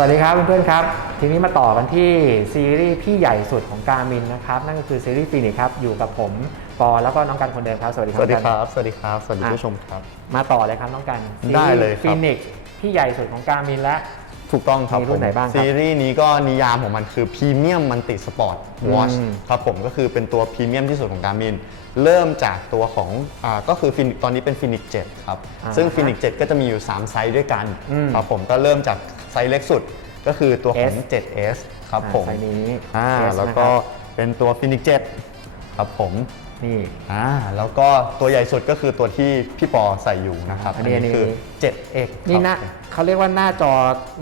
วัสดีครับเพื่อนๆครับ ทีนี้มาต่อกันที่ซีรีส์พี่ใหญ่สุดของการมินนะครับ นั่นก็คือซีรีส์ฟีนิกครับ อยู่กับผมปอแล้วก็น้องกันคนเดิมครับ สวัสดีคสรับวัสดีน้องคกันรับ สวัสดีครับ สวัสดีผู้ชมครับ มาต่อเลยครับน้องกันได้เลยครับฟีนิกพี่ใหญ่สุดของการมินและถูกต้องครับมีรุ่นไหนบ้างครับ ซีรีส์นี้ก็นิยามของมันคือพรีเมียมมันติสปอร์ตวอชอืมครับผมก็คือเป็นตัวพรีเมียมที่สุดของการมินเริ่มจากตัวของอ่าก็คือ Phoenix ตอนนี้เป็นฟินิก7ครับอ่าซึ่งฟินิก7ก็จะมีอยู่ 3 ไซส์ด้วยกันอืมครับผมก็เริ่มจาก ไซส์เล็กสุดก็คือตัวของ S 7S ครับผมอ่าไซส์นี้อ่า S แล้วก็นะครับเป็นตัวฟินิก7ครับผมนี่อ่าแล้วก็ตัวใหญ่สุดก็คือตัวที่พี่ปอใส่อยู่นะครับอันนี้อันนี้คือ 7X นี่หน้าครับเขาเรียกว่าหน้าจอ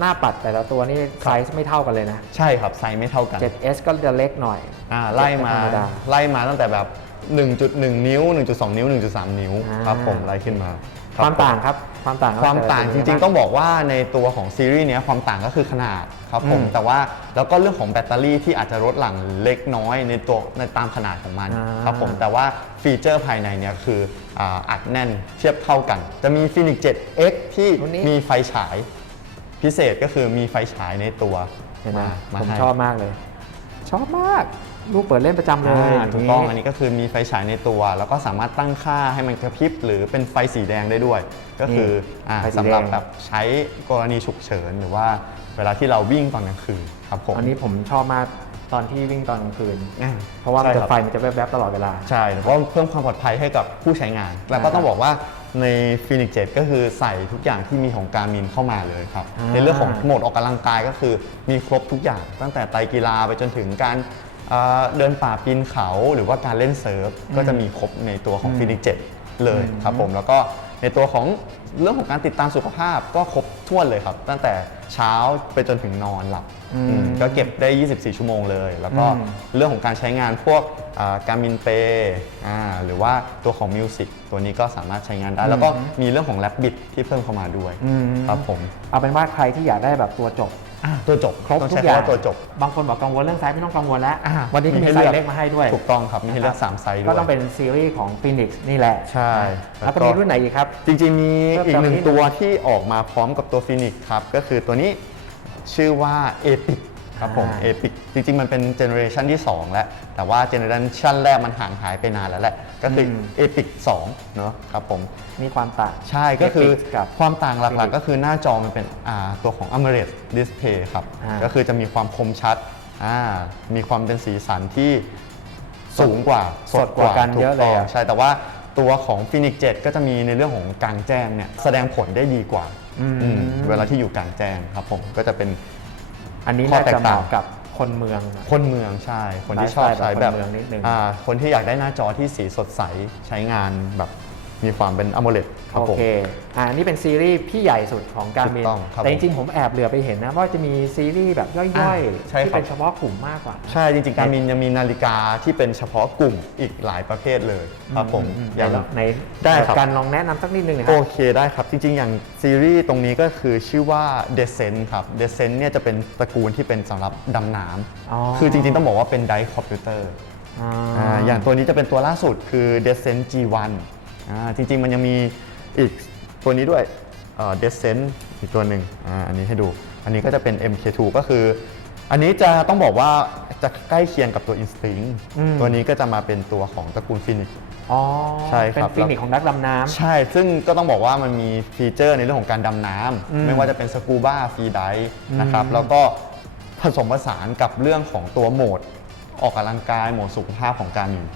หน้าปัดแต่ละตัวนี่ไซส์ไม่เท่ากันเลยนะ ใช่ครับไซส์ไม่เท่ากัน 7S ก็จะเล็กหน่อยอ่าไล่มาธรรมดาไล่มาตั้งแต่แบบ 1.1 นิ้ว 1.2 นิ้ว 1.3 นิ้วอ่าครับผมไล่ขึ้นมา รับ ความต่างครับความต่างความต่างจริงๆ ต้องบอกว่าในตัวของซีรีส์เนี้ยความต่างก็คือขนาดครับผมอืมแต่ว่าแล้วก็เรื่องของแบตเตอรี่ที่อาจจะลดหลั่งเล็กน้อยในตัวในตามขนาดของมันอ่าครับผม แต่ว่าฟีเจอร์ภายในเนี่ยคืออ่าอัดแน่นเทียบเท่ากัน จะมี Phoenix 7X ที่รุ่นนี้มีไฟฉาย พิเศษก็คือมีไฟฉายในตัวเห็นไหมมาผมให้ ชอบมากเลย ชอบมาก ลูกเปิดเล่นประจำเลยอ่าย่าถูกต้องอันนี้ก็คือมีไฟฉายในตัว แล้วก็สามารถตั้งค่าให้มันกระพริบหรือเป็นไฟสีแดงได้ด้วย ก็คืออ่าไฟสีแดงสำหรับแบบใช้กรณีฉุกเฉินหรือว่าเวลาที่เราวิ่งตอนกลางคืนครับผมอันนี้ผมชอบมากตอนที่วิ่งตอนกลางคืนอ่าเพราะว่ามันใช่จะครับไฟมันจะแวบๆตลอดเวลา ใช่เพราะเพิ่มความปลอดภัยให้กับผู้ใช้งาน แล้วก็อ่าต้องบอกว่าใน Phoenix 7ก็คือใส่ทุกอย่างที่มีของการมินเข้ามาเลยครับอ่าในเรื่องของโหมดออกกำลังกายก็คือมีครบทุกอย่างตั้งแต่ไตรกีฬาไปจนถึงการ เอ่อเดินป่าปีนเขาหรือว่าการเล่นเซิร์ฟก็จะมีครบในตัวของ Phoenix 7เลยครับผมแล้วก็ในตัวของเรื่องของการติดตามสุขภาพก็ครบ ถ้วนเลยครับ ตั้งแต่เช้าไปจนถึงนอนหลับอืมอืมก็เก็บได้ 24 ชั่วโมงเลย แล้วก็อืม เรื่องของการใช้งานพวกการมินเปหรือว่าตัวของมิวสิกตัวนี้ก็สามารถใช้งานได้ แล้วก็มีเรื่องของแรปบิดที่เพิ่มเข้ามาด้วยอืมครับผมเอาเป็นว่าใครที่อยากได้แบบตัวจบ ตัวจบครบต้องทุใช้กอย่างคำว่าตัวจบ บางคนบอกกังวลเรื่องไซส์ไม่ต้องกังวลแล้วอ่าวันนี้ก็มีมีให้ไซเลือกส์เล็กมาให้ด้วยถูกต้องครับ มีให้เลือก3ไซส์ด้วย ก็ต้องเป็นซีรีส์ของ Phoenix นี่แหละใช่แล้วก็มีรุ่นไหนอีกครับ จริงๆ มีเพิ่มอีกเติมหนึ่งนิดนึงตัวที่ออกมาพร้อมกับตัวฟินิกครับก็คือตัวนี้ชื่อว่า Epic ครับผมอ่า Epic จริง ๆ มันเป็นเจเนอเรชันที่ 2 แล้ว แต่ว่าเจเนอเรชันแรกมันห่างหายไปนานแล้วแหละก็คืออม Epic 2เนอะครับผม มีความต่าง ใช่ก็คือ Epic กับ ความต่างหลัก Phoenix ๆก็คือหน้าจอมันเป็นอ่าตัวของ AMOLED Display ครับ อ่า ก็คือจะมีความคมชัดอ่ามีความเป็นสีสันที่สูงกว่าสดกว่ากันถูเยอะเลยอะ ต้งใช่แต่ว่า ตัวของ Phoenix 7 ก็จะมีในเรื่องของกลางแจ้งเนี่ยแสดงผลได้ดีกว่าอืม อืมเวลาที่อยู่กลางแจ้งครับผมก็จะเป็น อันนี้ข้อน่าแตกจะเหต่าง มาะกับคนเมืองอะคนเมืองใช่ คนที่ชอบไลฟ์สไตล์ใช้แบแบบบคนเมืองนิดนึง อ่าคนที่อยากได้หน้าจอที่สีสดใสใช้งานแบบ มีความเป็น AMOLED ครับโอผม เคอ่านี่เป็นซีรีส์พี่ใหญ่สุดของการมินถูกต้องครับแต่จริงๆ ผมแอบเหลือไปเห็นนะว่าจะมีซีรีส์แบบย่อยอ่าใช่ๆที่ครับ เป็นเฉพาะกลุ่มมากกว่า ใช่จริงๆการมินยังมีนาฬิกาที่เป็นเฉพาะกลุ่มอีกหลายประเภทเลยครับผมอือย่างในได้ครับ การลองแนะนำสักนิดนึงนะคโอรับเคได้ครับ จริงๆ อย่างซีรีส์ตรงนี้ก็คือชื่อว่า Descent ครับ Descent เนี่ยจะเป็นตระกูลที่เป็นสำหรับดำน้อ๋อำคือจริงๆ ต้องบอกว่าเป็นไดคอมพิวเตอร์ อ่าอ่าอย่างตัวนี้จะเป็นตัวล่าสุดคือ Descent G1 อ่าจริง ๆ มันยังมีอีกตัวนี้ด้วยเอ่อ Descent อีกตัวหนึ่งอ่าอันนี้ให้ดู อันนี้ก็จะเป็น MK2 ก็คือ อันนี้จะต้องบอกว่าจะใกล้เคียงกับตัว Instinct อืมตัวนี้ก็จะมาเป็นตัวของตระกูล Phoenix อ๋อใช่ครับเป็นฟินิกของนักดำน้ำใช่ ซึ่งก็ต้องบอกว่ามันมีฟีเจอร์ในเรื่องของการดำน้อืมำไม่ว่าจะเป็นสกูบ้าฟรีไดนะครับอืมแล้วก็ผสมผสานกับเรื่องของตัวโหมด ออกกำลังกายโหมดสุขภาพของการอยู่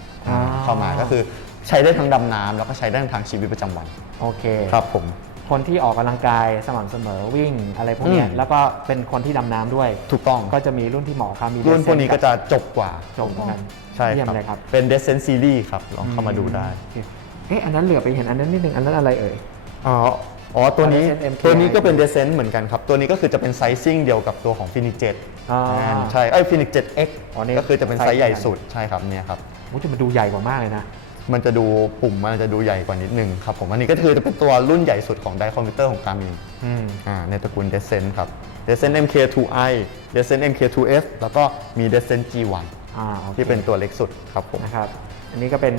เข้ามาก็คือ ใช้ได้ทั้งดำน้ำแล้วก็ใช้ได้ทั้งทางชีวิตประจำวัน โอเค ครับผม คนที่ออกกำลังกายสม่ำเสมอวิ่งอะไรพวกเนี้ยอืม แล้วก็เป็นคนที่ดำน้ำด้วย ถูกต้องก็จะมีรุ่นที่เหมาะครับมีรุ่นพวกนี้ก็จะจบกว่าจบเหมือนกันใช่เยี่ยมครับเลยครับเป็น Descent Series ครับลองเข้ามาดูได้ โอเคเอ๊ะอันนั้นเหลือไปเห็นอันนั้นนิดนึงอันนั้นอะไรเอ่ย อ๋ออ๋อตัวนี้ Descent MK ตัวนี้ก็เป็น Descent เหมือนกันครับ ตัวนี้ก็คือจะเป็นไซซิ่งเดียวกับตัวของ Phoenix 7อ่าอ่าใช่เอ้ย Phoenix 7X อ๋อนี่ก็คือจะเป็นไซไซส์ส์ใหญ่เดียวกันสุดใช่ครับเนี่ยครับ โอ้จะมาดูใหญ่กว่ามากเลยนะ มันจะดูปุ่มมันจะดูใหญ่กว่านิดนึงครับผมอันนี้ก็คือจะเป็นตัวรุ่นใหญ่สุดของไดคอมพิวเตอร์ของ Garmin อืมอ่าในตระกูล Descent ครับ Descent MK2i Descent MK2S แล้วก็มี Descent G1 อ่าโอคที่เป็นตัวเล็กสุดครับผมนะครับอันนี้ก็เป็น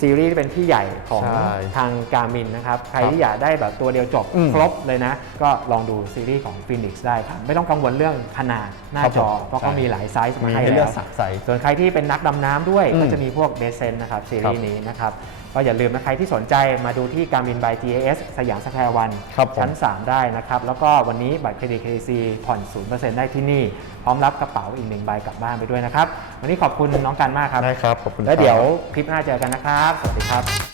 ซีรีส์ที่เป็นพี่ใหญ่ของใช่ทางการมินนะครับ ใครที่อยากได้แบบตัวเดียวจบอืมครบเลยนะ ก็ลองดูซีรีส์ของ Phoenix ได้ครับ ไม่ต้องกังวลเรื่องขนาดหน้าครับจอผมเพราะเขาใช่ มีหลายไซส์มามีให้ให้เลืแล้อกว สักไซส์ส่วนใครที่เป็นนักดำน้ำด้วยอืมก็จะมีพวกเบสเซนนะครับซีรีครัส์บนี้นะครับก็อย่าลืมนะใครที่สนใจมาดูที่การบินบาย GAS สยามสแควร์วันครับผมชั้น 3 ได้นะครับ แล้วก็วันนี้บัตรเครดิต KC ผ่อน 0%ได้ที่นี่ พร้อมรับกระเป๋าอีกหนึ่งใบกลับบ้านไปด้วยนะครับ วันนี้ขอบคุณน้องกันมากครับ ได้ครับขอบคุณแล้วเดี๋ยวครับคลิปหน้าเจอกันนะครับสวัสดีครับ